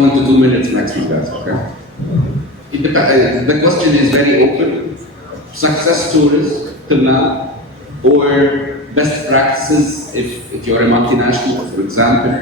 1 to 2 minutes maximum, guys, okay? The question is very open. Success stories till now, or best practices if you're a multinational, for example,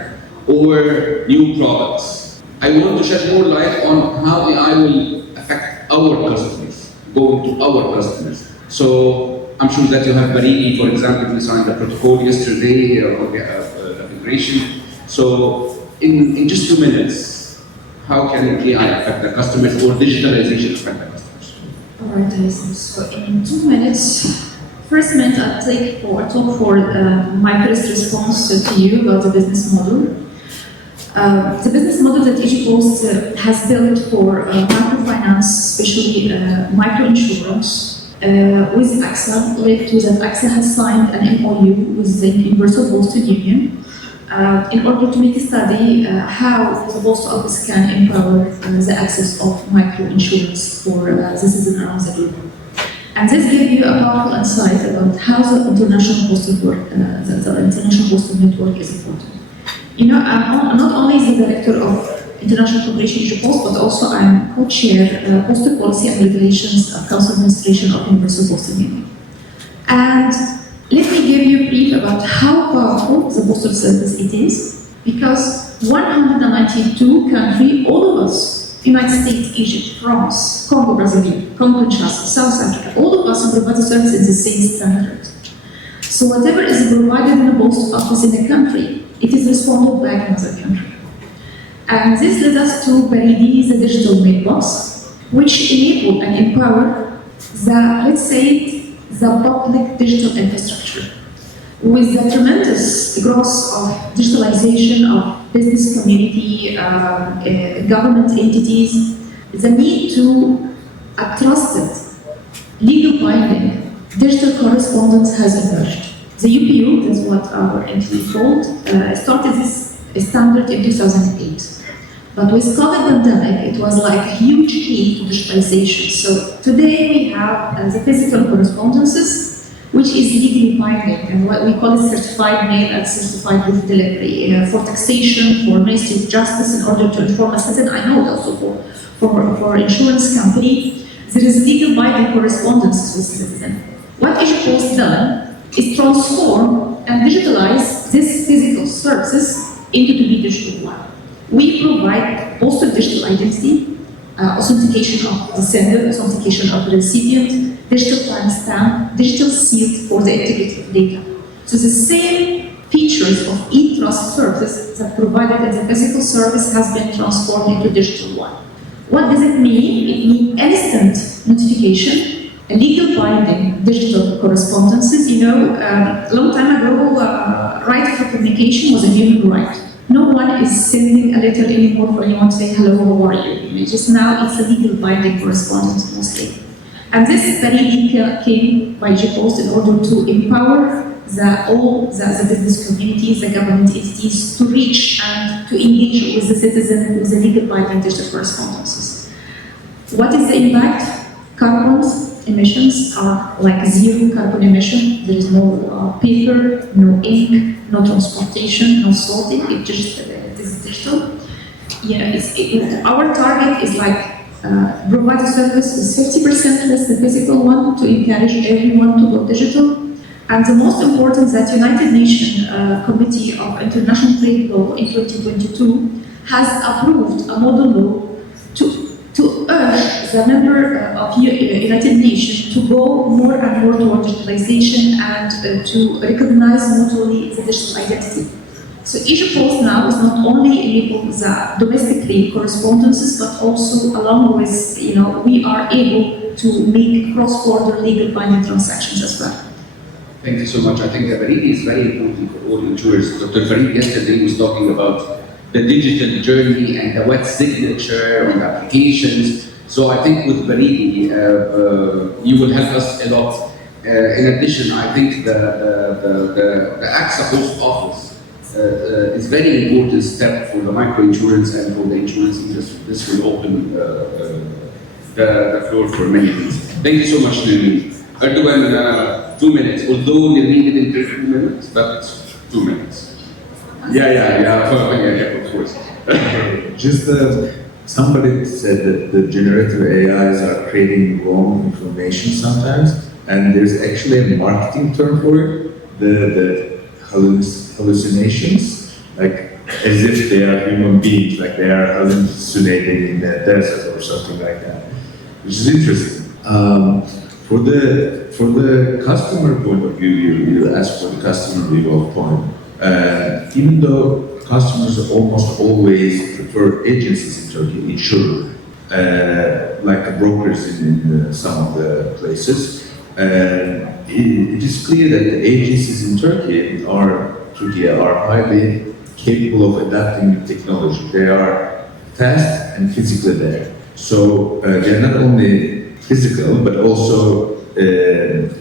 or new products. I want to shed more light on how AI will affect our customers, going to our customers. So I'm sure that you have Barigi, for example, we signed the protocol yesterday on the migration. So in just 2 minutes, how can AI affect the customers or digitalization affect the customers? All right, Alison. So in 2 minutes, first minute I'll talk for my first response to you about the business model. The business model that EgyPost has built for microfinance, especially microinsurance, with AXA, led to that AXA has signed an MOU with the Universal Postal Union in order to make a study how the post office can empower the access of microinsurance for the citizens around the globe. And this gives you a powerful insight about how the international postal network is important. You know, I'm not only the director of International Cooperation EgyPost, but also I'm co-chair Postal Policy and Regulations Council Administration of Universal Postal Union. And let me give you a brief about how powerful the postal service it is, because 192 countries, all of us, United States, Egypt, France, Congo, Brazil, Congo, Kinshasa, South Africa, all of us provide the service in the same standard. So whatever is provided in the post office in a country, it is responded back in the country. And this led us to Barigi, the digital mailbox, which enable and empower the, let's say, the public digital infrastructure. With the tremendous growth of digitalization of business community, government entities, the need to a trusted, legal binding digital correspondence has emerged. The UPU, that's what our entity called, started this standard in 2008. But with COVID pandemic, it was like a huge key to digitalization. So today we have the physical correspondences, which is legally binding, and what we call it certified mail and certified with delivery for taxation, for Ministry of Justice, in order to inform a citizen. I know also for insurance company, there is legal binding correspondences with citizen. What EgyPost done is transform and digitalize this physical services into to be digital one. We provide postal digital identity, authentication of the sender, authentication of the recipient, digital timestamp, digital seal for the integrity of data. So the same features of e-trust services that provided as a physical service has been transformed into digital one. What does it mean? It means instant notification, a legal binding digital correspondences. You know, a long time ago, right for communication was a human right. No one is sending a letter anymore for anyone to say, hello, how are you? Just now, it's a legal binding correspondence mostly. And this Barigi came by EgyPost in order to empower all the business communities, the government entities to reach and to engage with the citizen with the legal binding digital correspondences. What is the impact? Carbon emissions are like zero carbon emission. There is no paper, no ink, no transportation, no sorting. It is digital. Yeah, our target is like provide a service with 50% less than physical one to encourage everyone to go digital. And the most important that United Nations Committee of International Trade Law in 2022 has approved a model law to urge the member of United Nations to go more and more toward digitalization and to recognize not only the digital identity. So EgyPost now is not only enable the domestically correspondences, but also along with, we are able to make cross-border legal binding transactions as well. Thank you so much. I think Barigi is very important for all insurers. Dr. Farid yesterday was talking about the digital journey and the wet signature on the applications. So I think with Barigi, you will help us a lot. In addition, I think the AXA Post Office is a very important step for the microinsurance and for the insurance industry. This will open the floor for many things. Thank you so much, Nirmeen. Erdogan, 2 minutes, although Nirmeen didn't take 2 minutes, but 2 minutes. Yeah, of course. Just somebody said that the generative AIs are creating wrong information sometimes, and there's actually a marketing term for it, the hallucinations, like as if they are human beings, like they are hallucinating in the desert or something like that, which is interesting. For the customer point of view, you ask for the customer view of point. Even though customers almost always prefer agencies in Turkey, insurer, like the brokers in some of the places, it is clear that the agencies in Turkey are highly capable of adapting new technology. They are fast and physically there. So they're not only physical, but also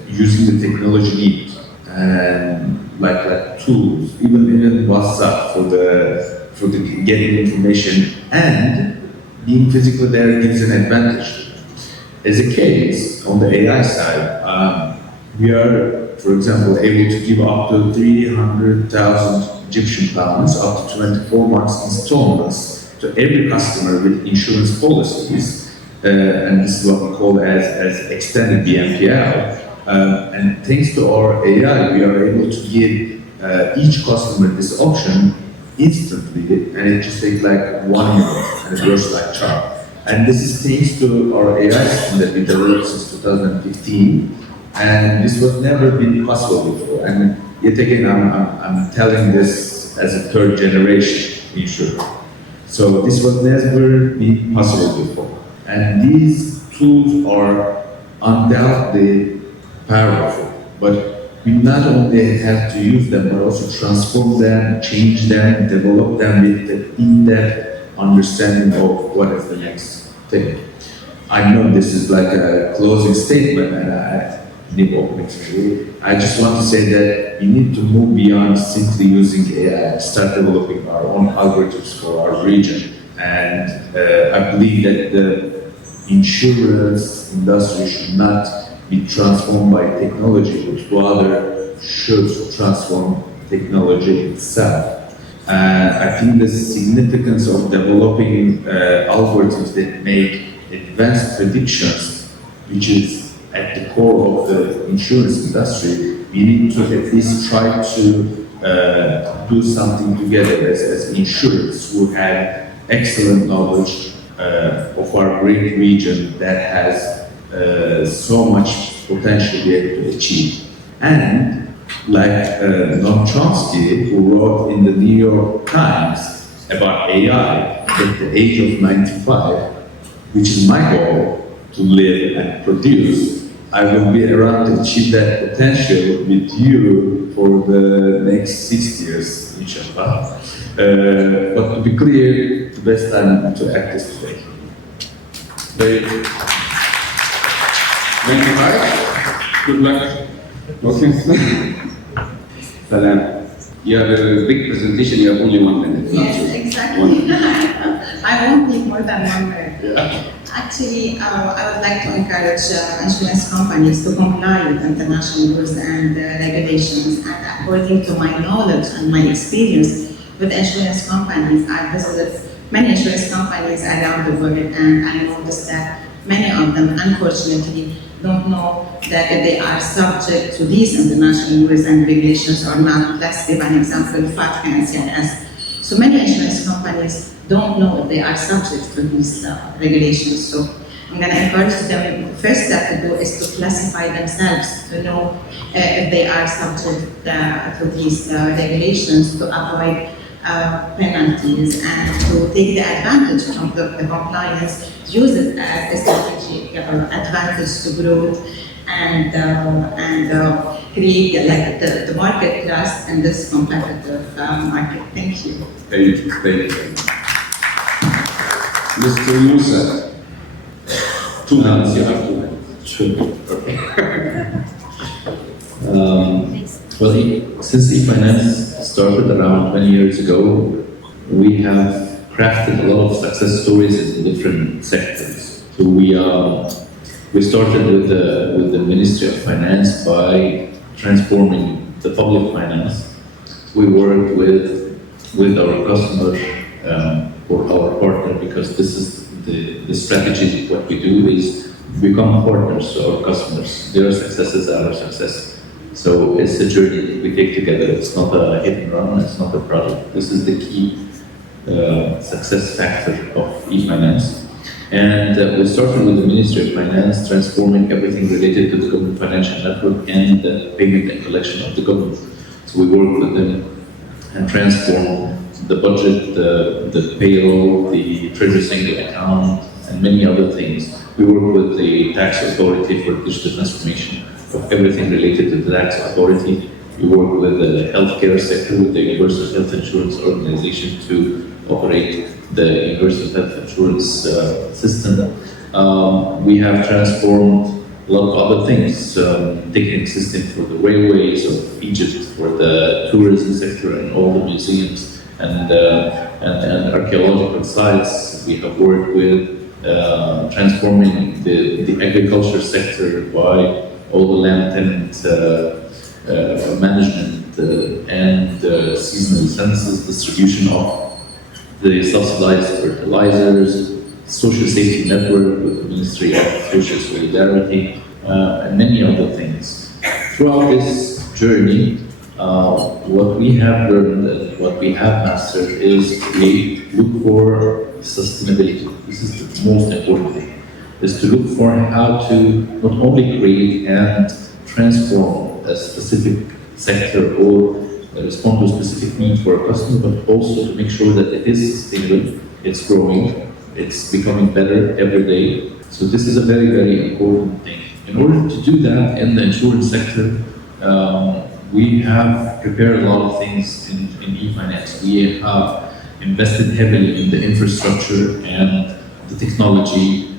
using the technology needs and like tools, even WhatsApp for the getting information, and being physically there gives an advantage. As a case, on the AI side, we are, for example, able to give up to 300,000 Egyptian pounds, up to 24 months installments to every customer with insurance policies, and this is what we call as extended BNPL. And thanks to our AI, we are able to give each customer this option instantly, and it just takes like 1 minute, and it works like charm. And this is thanks to our AI system that we developed since 2015, and this was never been possible before. And yet again, I'm telling this as a third generation insurer. So this was never been possible before. And these tools are undoubtedly powerful, but we not only have to use them, but also transform them, change them, develop them with the in-depth understanding of what is the next thing. I know this is like a closing statement, and I just want to say that we need to move beyond simply using AI and start developing our own algorithms for our region. And I believe that the insurance industry should not be transformed by technology, but rather should transform technology itself. I think the significance of developing algorithms that make advanced predictions, which is at the core of the insurance industry, we need to at least try to do something together as insurers who have excellent knowledge of our great region that has so much potential to be able to achieve. And like Noam Chomsky, who wrote in the New York Times about AI at the age of 95, which is my goal to live and produce, I will be around to achieve that potential with you for the next 6 years, inshallah. But to be clear, the best time to act is today. Thank you, Mike. Good luck. Okay. Salam. You have a big presentation, you have only 1 minute. Yes, exactly. I won't take more than 1 minute. Yeah. Actually, I would like to encourage insurance companies to comply with international rules and regulations. And according to my knowledge and my experience with insurance companies, I visited many insurance companies around the world, and I noticed that many of them, unfortunately, don't know that they are subject to these international rules and regulations or not. Let's give an example, FATCA and CNS. So many insurance companies don't know if they are subject to these regulations. So I'm going to encourage them, the first step to do is to classify themselves, to know if they are subject to these regulations, to avoid penalties, and to take the advantage of the compliance, use it as a strategic advantage to growth, and create like the market trust in this competitive market. Thank you. Thank you. Thank you. Mr. Musa, 2 minutes, you have 2 minutes. Sure. Well, since eFinance started around 20 years ago, we have crafted a lot of success stories in different sectors. So we started with the Ministry of Finance by transforming the public finance. We worked with our customers for our partner, because this is the strategy. What we do is become partners to our customers. Their success is our success. So it's a journey that we take together. It's not a hit and run, it's not a project. This is the key success factor of e-finance. And we started with the Ministry of Finance, transforming everything related to the government financial network and the payment and collection of the government. So we work with them and transform the budget, the payroll, the treasury single account, and many other things. We work with the tax authority for digital transformation of everything related to the tax authority. We work with the healthcare sector, with the Universal Health Insurance Organization to operate the universal health insurance system. We have transformed a lot of other things, ticketing system for the railways of Egypt, for the tourism sector and all the museums and archaeological sites. We have worked with transforming the agriculture sector by all the land tenant management and seasonal census, distribution of the subsidized fertilizers, social safety network with the Ministry of Social Solidarity, and many other things. Throughout this journey, what we have learned and what we have mastered is we look for sustainability. This is the most important thing, is to look for how to not only create and transform a specific sector or respond to a specific need for a customer, but also to make sure that it is sustainable, it's growing, it's becoming better every day. So this is a very, very important thing. In order to do that in the insurance sector, we have prepared a lot of things in e-finance. We have invested heavily in the infrastructure and the technology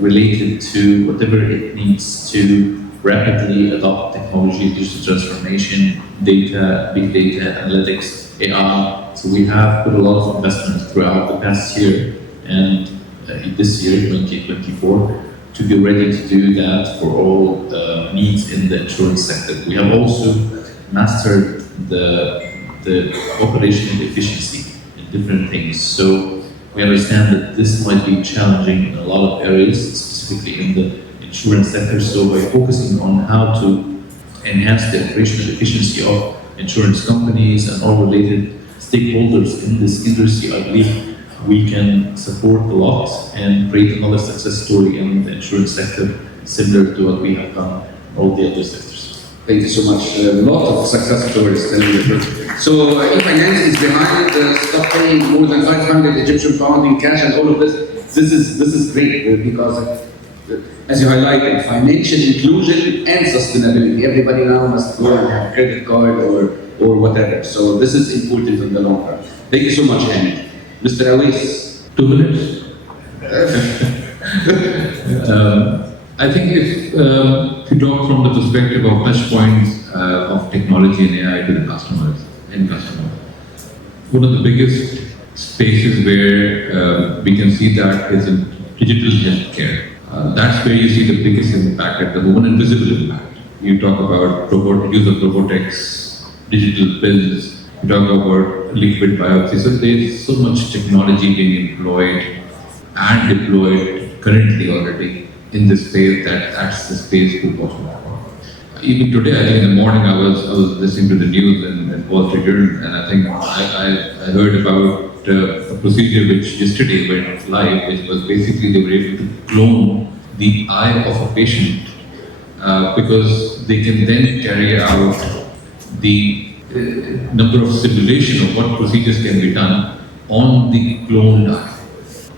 related to whatever it needs to rapidly adopt technology, digital transformation, data, big data, analytics, AI. So we have put a lot of investment throughout the past year and this year, 2024, to be ready to do that for all needs in the insurance sector. We have also mastered the operational efficiency in different things. So we understand that this might be challenging in a lot of areas, specifically in the insurance sector. So by focusing on how to enhance the operational efficiency of insurance companies and all related stakeholders in this industry, I believe we can support a lot and create another success story in the insurance sector, similar to what we have done in all the other sectors. Thank you so much. A lot of success stories telling the truth. So e-finance is behind stop paying more than 500 Egyptian pound in cash and all of this. This is great because as you highlighted, financial inclusion and sustainability. Everybody now must go and have a credit card or whatever. So this is important in the long run. Thank you so much, Hamid. Mr. Awais. 2 minutes. I think if you talk from the perspective of touch points of technology and AI to the customers, one of the biggest spaces where we can see that is in digital healthcare. That's where you see the biggest impact at the moment, invisible impact. You talk about use of robotics, digital pills, you talk about liquid biopsy. So there's so much technology being employed and deployed currently already in this space that's the space to watch more. Even today, I think in the morning I was listening to the news and Wall Street Journal, and I think I heard about a procedure which yesterday went live, which was basically they were able to clone the eye of a patient because they can then carry out the number of simulation of what procedures can be done on the cloned eye.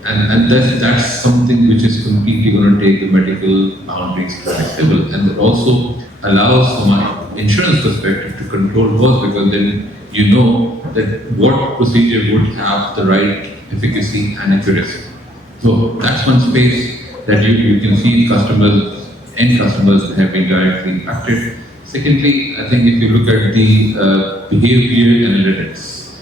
And that's something which is completely going to take the medical boundaries to the next level, and it also allows from an insurance perspective to control costs, because then you know that what procedure would have the right efficacy and accuracy. So that's one space that you can see end customers have been directly impacted. Secondly, I think if you look at the behavior analytics,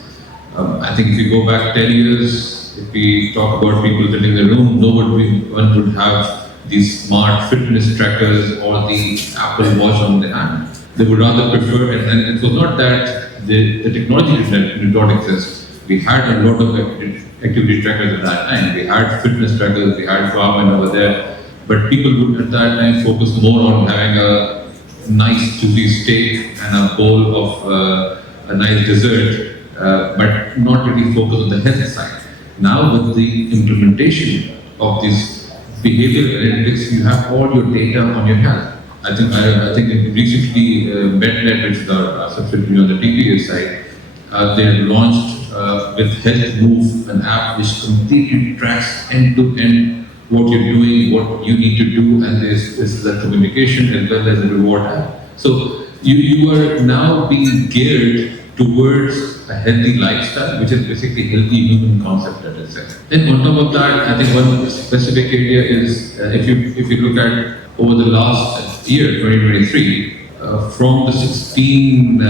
I think if you go back 10 years, if we talk about people sitting in the room, no one would have these smart fitness trackers or the Apple Watch on the hand. They would rather prefer, and it was not that the technology did not exist, We had a lot of activity trackers at that time. We had fitness trackers, we had Garmin over there, but people would at that time focus more on having a nice juicy steak and a bowl of a nice dessert, but not really focus on the health side. Now with the implementation of these behavioral analytics, you have all your data on your health. I think recently MedNet, which is our subsidiary on the TPA side, they have launched with Health Move, an app which completely tracks end-to-end what you're doing, what you need to do, and this is a communication as well as a reward app. So you are now being geared towards a healthy lifestyle, which is basically healthy human concept that is there. Then on top of that, I think one specific area is if you look at over the last year, 2023, from the 16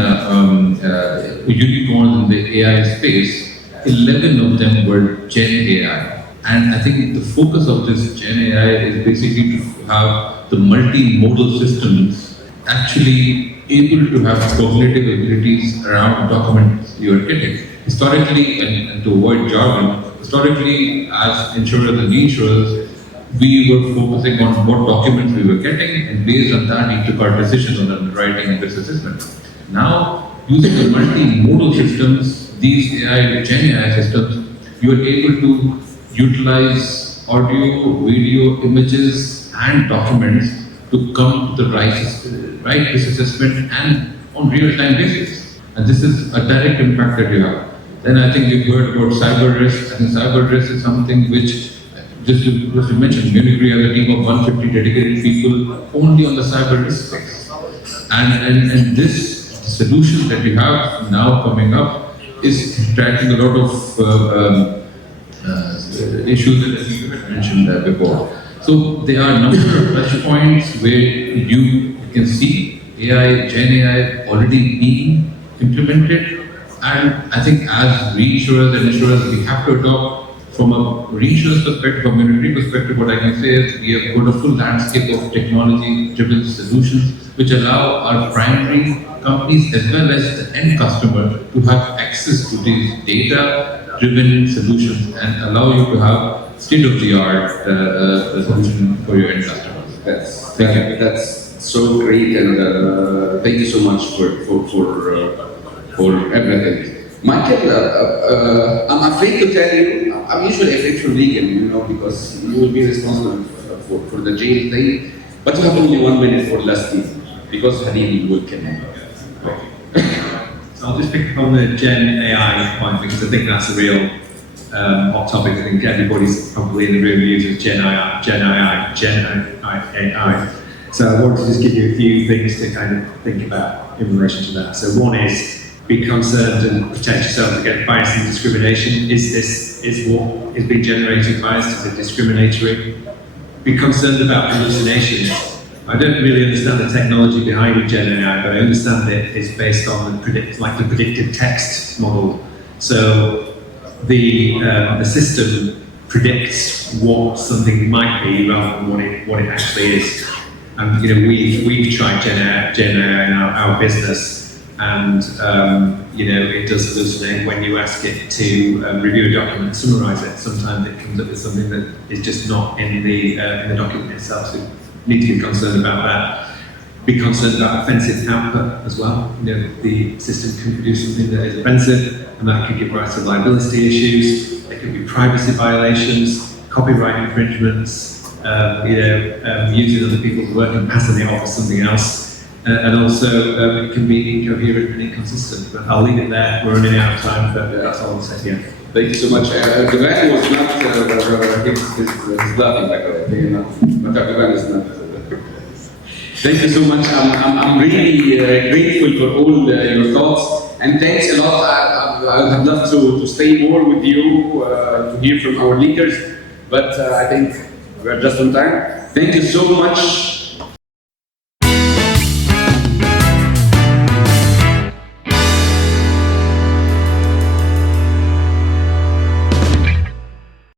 unicorns in the AI space, 11 of them were Gen AI. And I think the focus of this Gen AI is basically to have the multimodal systems actually able to have cognitive abilities around documents you are getting. Historically, and to avoid jargon, historically as insurers and reinsurers, we were focusing on what documents we were getting, and based on that, we took our decisions on underwriting and risk assessment. Now, using the multimodal systems, these AI, Gen AI systems, you are able to utilize audio, video, images, and documents to come to the right risk assessment and on real-time basis. And this is a direct impact that you have. Then I think you've heard about cyber risk. I think cyber risk is something which, just to mention, Munich Re has a team of 150 dedicated people only on the cyber risk space. And this solution that we have now coming up is tracking a lot of issues that you had mentioned before. So there are a number of touch points where you can see AI, Gen AI already being implemented. And I think as reinsurers and insurers, we have to adopt from a reinsurance perspective, from a Munich Re perspective, what I can say is we have got a full landscape of technology-driven solutions which allow our primary companies as well as the end customer to have access to these data-driven solutions and allow you to have state-of-the-art solution for your end customers. That's so great, and thank you so much for everything. Michael, I'm afraid to tell you, I'm usually afraid for legal, because you will be responsible for the jail thing, but you have only 1 minute for last thing, because Hadim will kill me. So I'll just pick up on the Gen AI point, because I think that's a real hot topic. I think everybody's probably in the room uses Gen AI. So I wanted to just give you a few things to kind of think about in relation to that. So one is, be concerned and protect yourself against bias and discrimination. Is what is being generated biased? Is it discriminatory? Be concerned about hallucinations. I don't really understand the technology behind Gen AI, but I understand that it's based on the predictive text model. So the system predicts what something might be rather than what it actually is. And we've tried Gen AI in our business. And it does hallucinate when you ask it to review a document and summarize it. Sometimes it comes up with something that is just not in the document itself. So you need to be concerned about that. Be concerned about offensive output as well. The system can produce something that is offensive, and that can give rise to liability issues. There could be privacy violations, copyright infringements, using other people's work and passing it off as something else. And also, it can be incoherent and inconsistent. But I'll leave it there. We're running out of time, but that's all I'll say here. Thank you so much. The man was not his laughing back away. But the man is not. Thank you so much. I'm really grateful for all your thoughts, and thanks a lot. I would have loved to stay more with you to hear from our leaders, but I think we're just on time. Thank you so much.